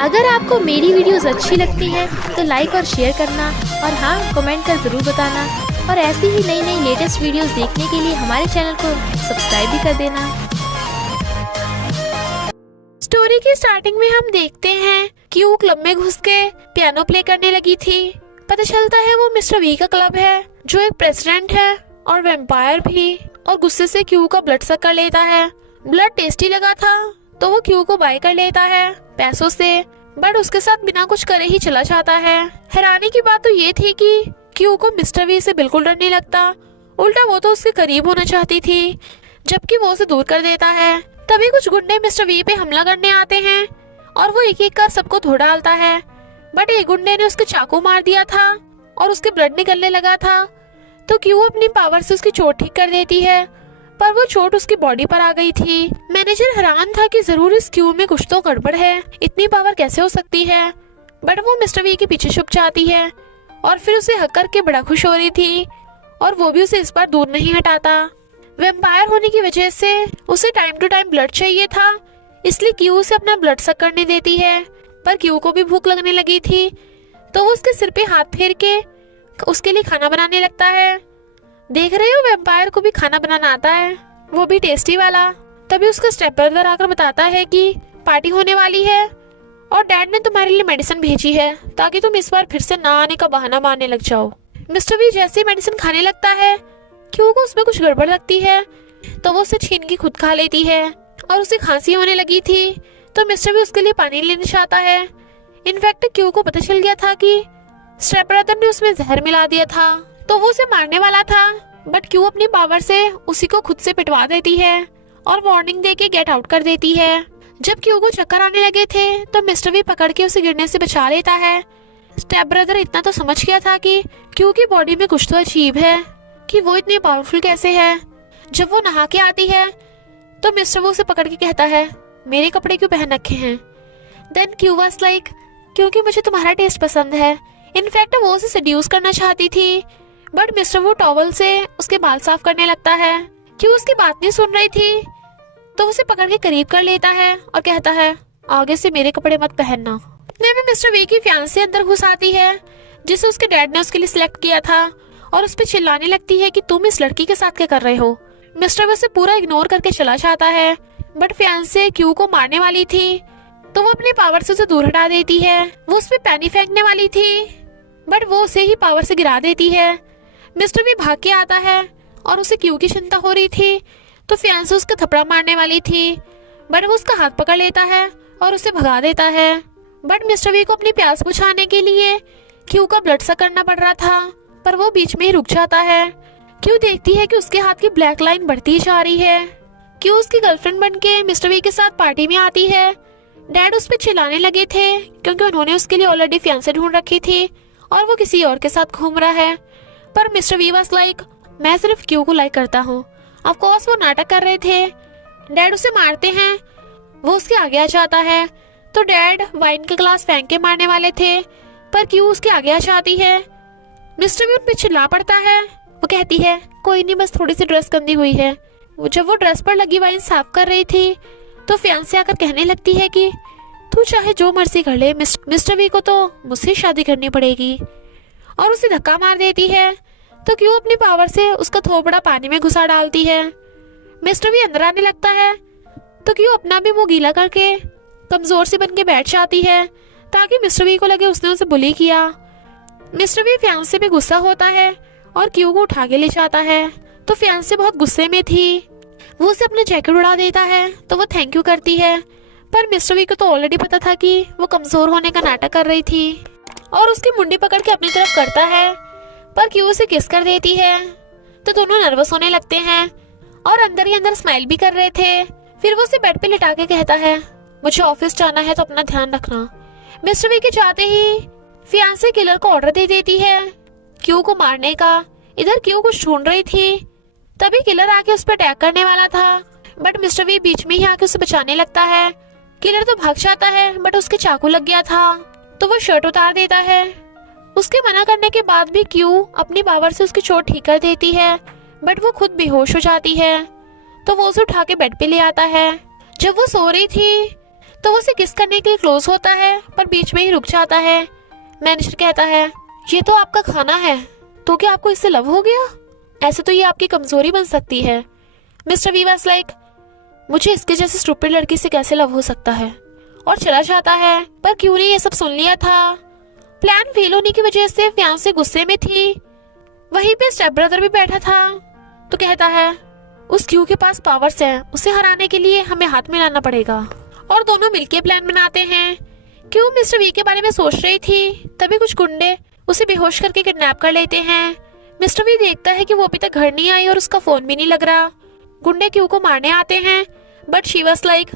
अगर आपको मेरी वीडियोस अच्छी लगती है तो लाइक और शेयर करना, और हाँ, कमेंट कर ज़रूर बताना। और ऐसी ही नई नई लेटेस्ट वीडियोस देखने के लिए हमारे चैनल को सब्सक्राइब भी कर देना। स्टोरी की स्टार्टिंग में हम देखते हैं कि वो क्लब में घुस के पियानो प्ले करने लगी थी। पता चलता है वो मिस्टर वी का क्लब है, जो एक प्रेसिडेंट है और वैम्पायर भी, और गुस्से से क्यू का ब्लड सक कर लेता है। ब्लड टेस्टी लगा था तो वो क्यू को बाय कर लेता है पैसों से, बट उसके साथ बिना कुछ करे ही चला जाता है। हैरानी की बात तो ये थी कि क्यू को मिस्टर वी से बिल्कुल डर नहीं लगता, उल्टा वो तो उसके करीब होना चाहती थी, जबकि वो उसे दूर कर देता है। तभी कुछ गुंडे मिस्टर वी पे हमला करने आते हैं और वो एक एक कर सबको धो डालता है, बट एक गुंडे ने उसके चाकू मार दिया था और उसके ब्लड निकलने लगा था। तो क्यू अपनी पावर से उसकी चोट ठीक कर देती है, पर वो चोट उसकी बॉडी पर आ गई थी। मैनेजर हैरान था कि जरूर इस क्यू में कुछ तो गड़बड़ है, इतनी पावर कैसे हो सकती है, बट वो मिस्टर वी के पीछे छुप जाती है और फिर उसे हक करके बड़ा खुश हो रही थी, और वो भी उसे इस बार दूर नहीं हटाता। वैम्पायर होने की वजह से उसे टाइम टू टाइम ब्लड चाहिए था, इसलिए क्यू उसे अपना ब्लड सक करने देती है। पर क्यू को भी भूख लगने लगी थी, तो वो उसके सिर पे हाथ फेर के उसके लिए खाना बनाने लगता है। देख रहे हो, वैम्पायर को भी खाना बनाना आता है, वो भी टेस्टी वाला। तभी उसका स्टेप ब्रदर आकर बताता है कि पार्टी होने वाली है और डैड ने तुम्हारे लिए मेडिसिन भेजी है ताकि तुम इस बार फिर से ना आने का बहाना मारने लग जाओ। मिस्टर वी जैसे मेडिसिन खाने लगता है, क्यू को उसमें कुछ गड़बड़ लगती है, तो वो उसे छीन के खुद खा लेती है, और उसे खांसी होने लगी थी तो मिस्टर वी उसके लिए पानी लेने चाहता है। इनफैक्ट क्यू को पता चल गया था कि स्टेप ब्रदर ने उसमें जहर मिला दिया था, तो वो उसे मारने वाला था, बट क्यू अपनी पावर से उसी को खुद से पिटवा देती है और वार्निंग देके गेट आउट कर देती है। जब क्यू को चक्कर आने लगे थे तो मिस्टर वी पकड़ के उसे गिरने से बचा लेता है। स्टेप ब्रदर इतना तो समझ गया था कि क्यू की बॉडी में कुछ तो अजीब है, कि वो इतनी पावरफुल कैसे है। जब वो नहा के आती है तो मिस्टर वो उसे पकड़ के कहता है, मेरे कपड़े क्यों पहन रखे हैं। देन क्यू वाज लाइक, क्योंकि मुझे तुम्हारा टेस्ट पसंद है। इनफैक्ट वो उसे सेड्यूस करना चाहती थी, बट मिस्टर वो टॉवल से उसके बाल साफ करने लगता है। क्यों उसकी बात नहीं सुन रही थी, तो उसे पकड़ के करीब कर लेता है और कहता है, आगे से मेरे कपड़े मत पहनना। इतने में मिस्टर वी की फियांसी अंदर घुस आती है, जिसे उसके डैड ने उसके लिए सिलेक्ट किया था, और उस पर चिल्लाने लगती है कि तुम इस लड़की के साथ क्या कर रहे हो। मिस्टर वी उसे पूरा इग्नोर करके चला जाता है, बट फियांसी क्यू को मारने वाली थी, तो वो अपनी पावर से उसे दूर हटा देती है। वो उस पर पैनी फेंकने वाली थी, बट वो उसे ही पावर से गिरा देती है। मिस्टर भी भाग के आता है और उसे क्यू की चिंता हो रही थी, तो फियांसी उसका थप्पड़ मारने वाली थी, बट वो उसका हाथ पकड़ लेता है और उसे भगा देता है। बट मिस्टर वी को अपनी प्यास बुझाने के लिए क्यू का ब्लड सक करना पड़ रहा था, पर वो बीच में ही रुक जाता है। क्यू देखती है कि उसके हाथ की ब्लैक लाइन बढ़ती जा रही है। क्यू उसकी गर्लफ्रेंड बनके मिस्टर वी के साथ पार्टी में आती है। डैड उस पर चिल्लाने लगे थे क्योंकि उन्होंने उसके लिए ऑलरेडी फियांसे ढूंढ रखी थी और वो किसी और के साथ घूम रहा है। पर मिस्टर वी वाज लाइक, मैं सिर्फ क्यू को लाइक करता हूँ। ऑफ कोर्स वो नाटक कर रहे थे। डैड उसे मारते हैं, वो उसके आगे आ जाता है, तो डैड वाइन के ग्लास फेंक के मारने वाले थे, पर क्यू उसके आगे आ जाती है। मिस्टर वी उन पे चिल्ला पड़ता है। वो कहती है, कोई नहीं, बस थोड़ी सी ड्रेस गंदी हुई है। जब वो ड्रेस पर लगी वाइन साफ कर रही थी तो फियांसे आकर कहने लगती है कि तू चाहे जो मर्जी कर ले, मिस्टर वी को तो मुझसे शादी करनी पड़ेगी, और उसे धक्का मार देती है। तो क्यों अपनी पावर से उसका थोपड़ा पानी में घुसा डालती है। मिस्टर वी अंदर आने लगता है, तो क्यों अपना भी मुंह गीला करके कमजोर सी बन के बैठ जाती है ताकि मिस्टर वी को लगे उसने उसे बुली किया। मिस्टर वी फियांसे पे गुस्सा होता है और क्यू को उठा के ले जाता है, तो फियांसे बहुत गुस्से में थी। वो उसे अपना जैकेट उड़ा देता है, तो वो थैंक यू करती है, पर मिस्टर वी को तो ऑलरेडी पता था कि वो कमजोर होने का नाटक कर रही थी, और उसकी मुंडी पकड़ के अपनी तरफ करता है, पर क्यू उसे किस कर देती है। तो दोनों नर्वस होने लगते हैं और अंदर ही अंदर स्माइल भी कर रहे थे। फिर वो उसे बेड पे लिटा के कहता है, मुझे ऑफिस जाना है तो अपना ध्यान रखना। मिस्टर वी के जाते ही फियांसे किलर को ऑर्डर दे देती है क्यू को मारने का। इधर क्यू कुछ ढूंढ रही थी, तभी किलर आके उस पर अटैक करने वाला था, बट मिस्टर वी बीच में ही आके उसे बचाने लगता है। किलर तो भाग जाता है, बट उसके चाकू लग गया था, तो वो शर्ट उतार देता है। उसके मना करने के बाद भी क्यू अपनी पावर से उसकी चोट ठीक कर देती है, बट वो खुद बेहोश हो जाती है, तो वो उसे उठा के बेड पे ले आता है। जब वो सो रही थी तो वो उसे किस करने के लिए क्लोज होता है, पर बीच में ही रुक जाता है। मैनेजर कहता है, ये तो आपका खाना है, तो क्या आपको इससे लव हो गया? ऐसे तो ये आपकी कमजोरी बन सकती है। मिस्टर वी वाज लाइक, मुझे इसके जैसे स्टूपिड लड़की से कैसे लव हो सकता है, और चला जाता है। पर क्यू ने ये सब सुन लिया था। प्लान फेल होने की वजह से फियांसे गुस्से में थी। वहीं पे स्टेप ब्रदर भी बैठा था, तो कहता है, उस क्यू के पास पावर्स हैं, उसे हराने के लिए हमें हाथ मिलाना पड़ेगा। और दोनों मिलके प्लान बनाते हैं। क्यू मिस्टर वी के बारे में सोच रही थी, तभी कुछ गुंडे उसे बेहोश करके किडनैप कर लेते हैं। मिस्टर वी देखता है कि वो अभी तक घर नहीं आई और उसका फोन भी नहीं लग रहा। गुंडे क्यू को मारने आते हैं, बट शी वाज लाइक,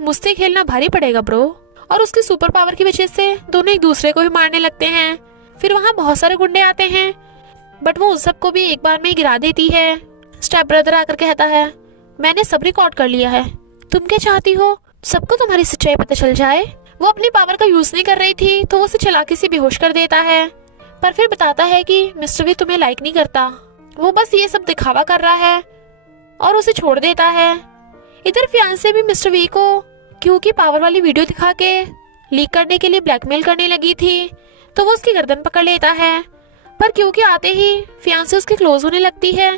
मुझसे खेलना भारी पड़ेगा ब्रो। और उसकी सुपर पावर की वजह से दोनों एक दूसरे को भी मारने लगते हैं। फिर वहाँ बहुत सारे गुंडे आते हैं, बट वो उन सबको भी एक बार में ही गिरा देती है। स्टेप ब्रदर आकर कहता है, मैंने सब रिकॉर्ड कर लिया है, तुम क्या चाहती हो, सबको तुम्हारी सच्चाई पता चल जाए। वो अपनी पावर का यूज नहीं कर रही थी, तो वो उसे चालाकी से बेहोश कर देता है। पर फिर बताता है कि मिस्टर वी तुम्हें लाइक नहीं करता, वो बस ये सब दिखावा कर रहा है, और उसे छोड़ देता है। इधर फियांसे भी मिस्टर वी को क्यू की पावर वाली वीडियो दिखा के लीक करने के लिए ब्लैकमेल करने लगी थी, तो वो उसकी गर्दन पकड़ लेता है। पर क्यू के आते ही फियांसे उसके क्लोज होने लगती है,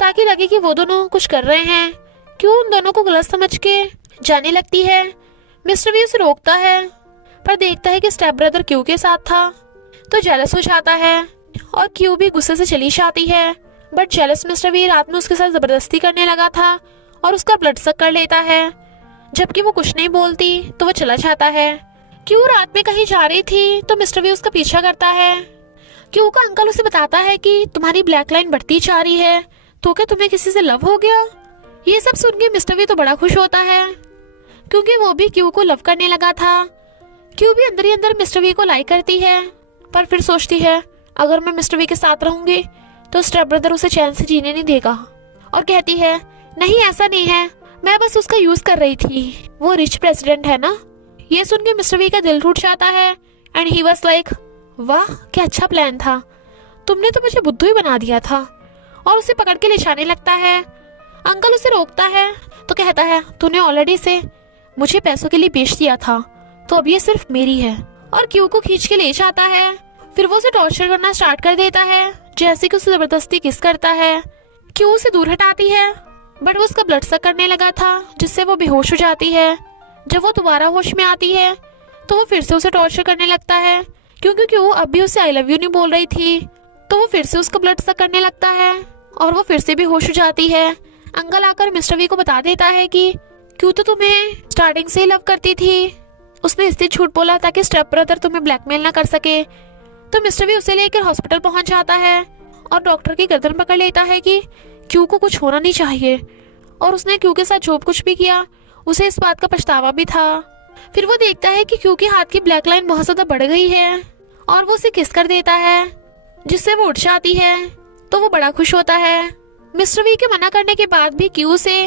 ताकि लगे कि वो दोनों कुछ कर रहे हैं। क्यू उन दोनों को गलत समझ के जाने लगती है। मिस्टर वी उसे रोकता है, पर देखता है कि स्टेप ब्रदर क्यू के साथ था, तो जेलस हो जाता है। और क्यू भी गुस्से से चली जाती है, बट जेलस मिस्टर वी रात में उसके साथ जबरदस्ती करने लगा था और उसका ब्लड सक कर लेता है। जबकि वो कुछ नहीं बोलती, तो वो चला जाता है। क्यू रात में कहीं जा रही थी, तो मिस्टर वी उसका पीछा करता है। क्यू का अंकल उसे बताता है कि तुम्हारी ब्लैक लाइन बढ़ती जा रही है, तो क्या तुम्हें किसी से लव हो गया? ये सब सुन के मिस्टर वी तो बड़ा खुश होता है, क्योंकि वो भी क्यू को लव करने लगा था। क्यू भी अंदर ही अंदर मिस्टर वी को लाइक करती है, पर फिर सोचती है, अगर मैं मिस्टर वी के साथ रहूंगी तो स्टेप ब्रदर उसे चैन से जीने नहीं देगा। और कहती है, नहीं ऐसा नहीं है, मैं बस उसका यूज कर रही थी, वो रिच प्रेसिडेंट है ना। ये सुन के मिस्टर वी का दिल टूट जाता है, एंड ही वाज लाइक, वाह क्या अच्छा प्लान था, तुमने तो मुझे बुद्धू ही बना दिया था। और उसे पकड़ के ले जाने लगता है। अंकल उसे रोकता है, तो कहता है, तूने ऑलरेडी से मुझे पैसों के लिए बेच दिया था, तो अब ये सिर्फ मेरी है। और क्यू को खींच के ले जाता है। फिर वो उसे टॉर्चर करना स्टार्ट कर देता है, जैसे कि उसे जबरदस्ती किस करता है। क्यू उसे दूर हटाती है, बट वो उसका ब्लड सक करने लगा था, जिससे वो बेहोश हो जाती है। जब वो दोबारा होश में आती है, तो वो फिर से उसे टॉर्चर करने लगता है, क्योंकि क्यू अब भी उसे आई लव यू नहीं बोल रही थी। तो वो फिर से उसका ब्लड सक करने लगता है, और वो फिर से बेहोश हो जाती है। अंकल आकर मिस्टर वी को बता देता है कि क्यू तो तुम्हें स्टार्टिंग से ही लव करती थी, उसने इसलिए झूठ बोला ताकि स्टेप ब्रदर तुम्हें ब्लैकमेल ना कर सके। तो मिस्टर वी उसे लेकर हॉस्पिटल पहुंच जाता है, और डॉक्टर की गर्दन पकड़ लेता है कि क्यू को कुछ होना नहीं चाहिए, और उसने क्यू के साथ जो कुछ भी किया उसे इस बात का पछतावा भी था। फिर वो देखता है कि क्यू के हाथ की ब्लैक लाइन बहुत ज्यादा बढ़ गई है, और वो उसे किस कर देता है, जिससे वो उठ जाती है। तो वो बड़ा खुश होता है। मिस्टर वी के मना करने के बाद भी क्यू से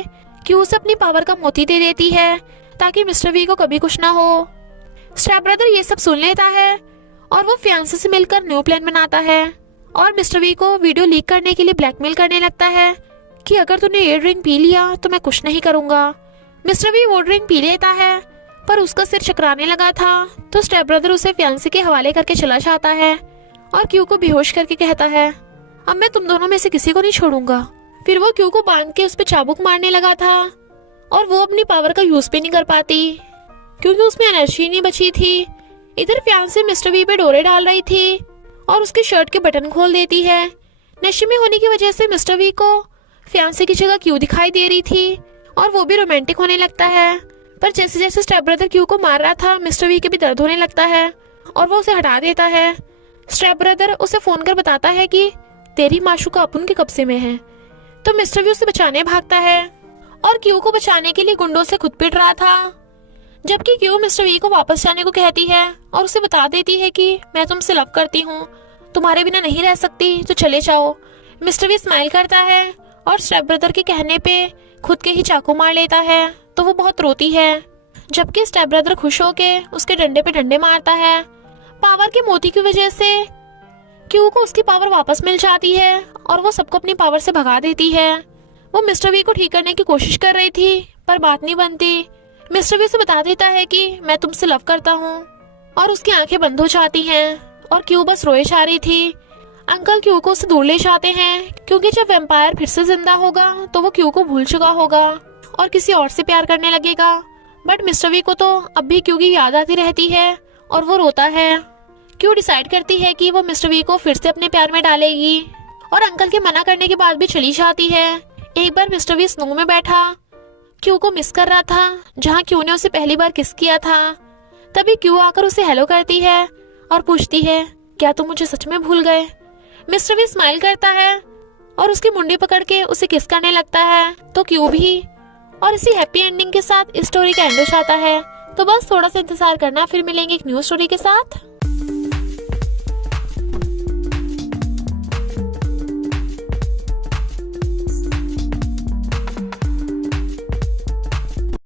अपनी पावर का मोती दे देती है, ताकि मिस्टर वी को कभी कुछ ना हो। स्टेप ब्रदर ये सब सुन लेता है, और वो फियांसे से मिलकर न्यू प्लान बनाता है, और मिस्टर वी को वीडियो लीक करने के लिए ब्लैकमेल करने लगता है कि अगर तूने ये ड्रिंक पी लिया तो मैं कुछ नहीं करूंगा। मिस्टर वी वो ड्रिंक पी लेता है, पर उसका सिर चकराने लगा था, तो स्टेप ब्रदर उसे फियांसे के हवाले करके चला जाता है, और क्यू को बेहोश करके कहता है, अब मैं तुम दोनों में से किसी को नहीं छोड़ूंगा। फिर वो क्यू को बांध के उस पर चाबुक मारने लगा था, और वो अपनी पावर का यूज भी नहीं कर पाती, क्योंकि उसमें एनर्जी नहीं बची थी। इधर फियांसे मिस्टर वी पे डोरे डाल रही थी, और उसके शर्ट के बटन खोल देती है। नशे में होने की वजह से मिस्टर वी को फियांसे की जगह क्यू दिखाई दे रही थी, और वो भी रोमांटिक होने लगता है। पर जैसे जैसे स्टेप ब्रदर क्यू को मार रहा था, मिस्टर वी के भी दर्द होने लगता है, और वो उसे हटा देता है। स्टेप ब्रदर उसे फोन कर बताता है कि तेरी माशूका अपन के कब्जे में है। तो मिस्टर वी उसे बचाने भागता है, और क्यू को बचाने के लिए गुंडों से खुद पिट रहा था, जबकि क्यू मिस्टर वी को वापस जाने को कहती है, और उसे बता देती है कि मैं तुमसे लव करती हूँ, तुम्हारे बिना नहीं रह सकती, तो चले जाओ। मिस्टर वी स्माइल करता है, और स्टेप ब्रदर के कहने पे खुद के ही चाकू मार लेता है, तो वो बहुत रोती है, जबकि स्टेप ब्रदर खुश होके उसके डंडे पे डंडे मारता है। पावर के मोती की वजह से क्यू को उसकी पावर वापस मिल जाती है, और वो सबको अपनी पावर से भगा देती है। वो मिस्टर वी को ठीक करने की कोशिश कर रही थी, पर बात नहीं बनती, मिस्टर वी से बता देता है कि मैं तुमसे लव करता हूँ और उसकी आंखें बंद हो जाती हैं और क्यू बस रोए जा रही थी। अंकल क्यू को उससे दूर ले जाते हैं क्योंकि जब वैम्पायर फिर से जिंदा होगा तो वो क्यू को भूल चुका होगा और किसी और से प्यार करने लगेगा। बट मिस्टर वी को तो अब भी क्यू की याद आती रहती है और वो रोता है। क्यू डिसाइड करती है कि वो मिस्टर वी को फिर से अपने प्यार में डालेगी और अंकल के मना करने के बाद भी चली जाती है। एक बार मिस्टर वी स्नो में बैठा क्यू को मिस कर रहा था जहाँ क्यू ने उसे पहली बार किस किया था। तभी क्यू आकर उसे हेलो करती है और पूछती है, क्या तुम मुझे सच में भूल गए? मिस्टर वी स्माइल करता है और उसकी मुंडी पकड़ के उसे किस करने लगता है तो क्यू भी। और इसी हैप्पी एंडिंग के साथ इस स्टोरी का एंड हो जाता है। तो बस थोड़ा सा इंतजार करना, फिर मिलेंगे एक न्यू स्टोरी के साथ।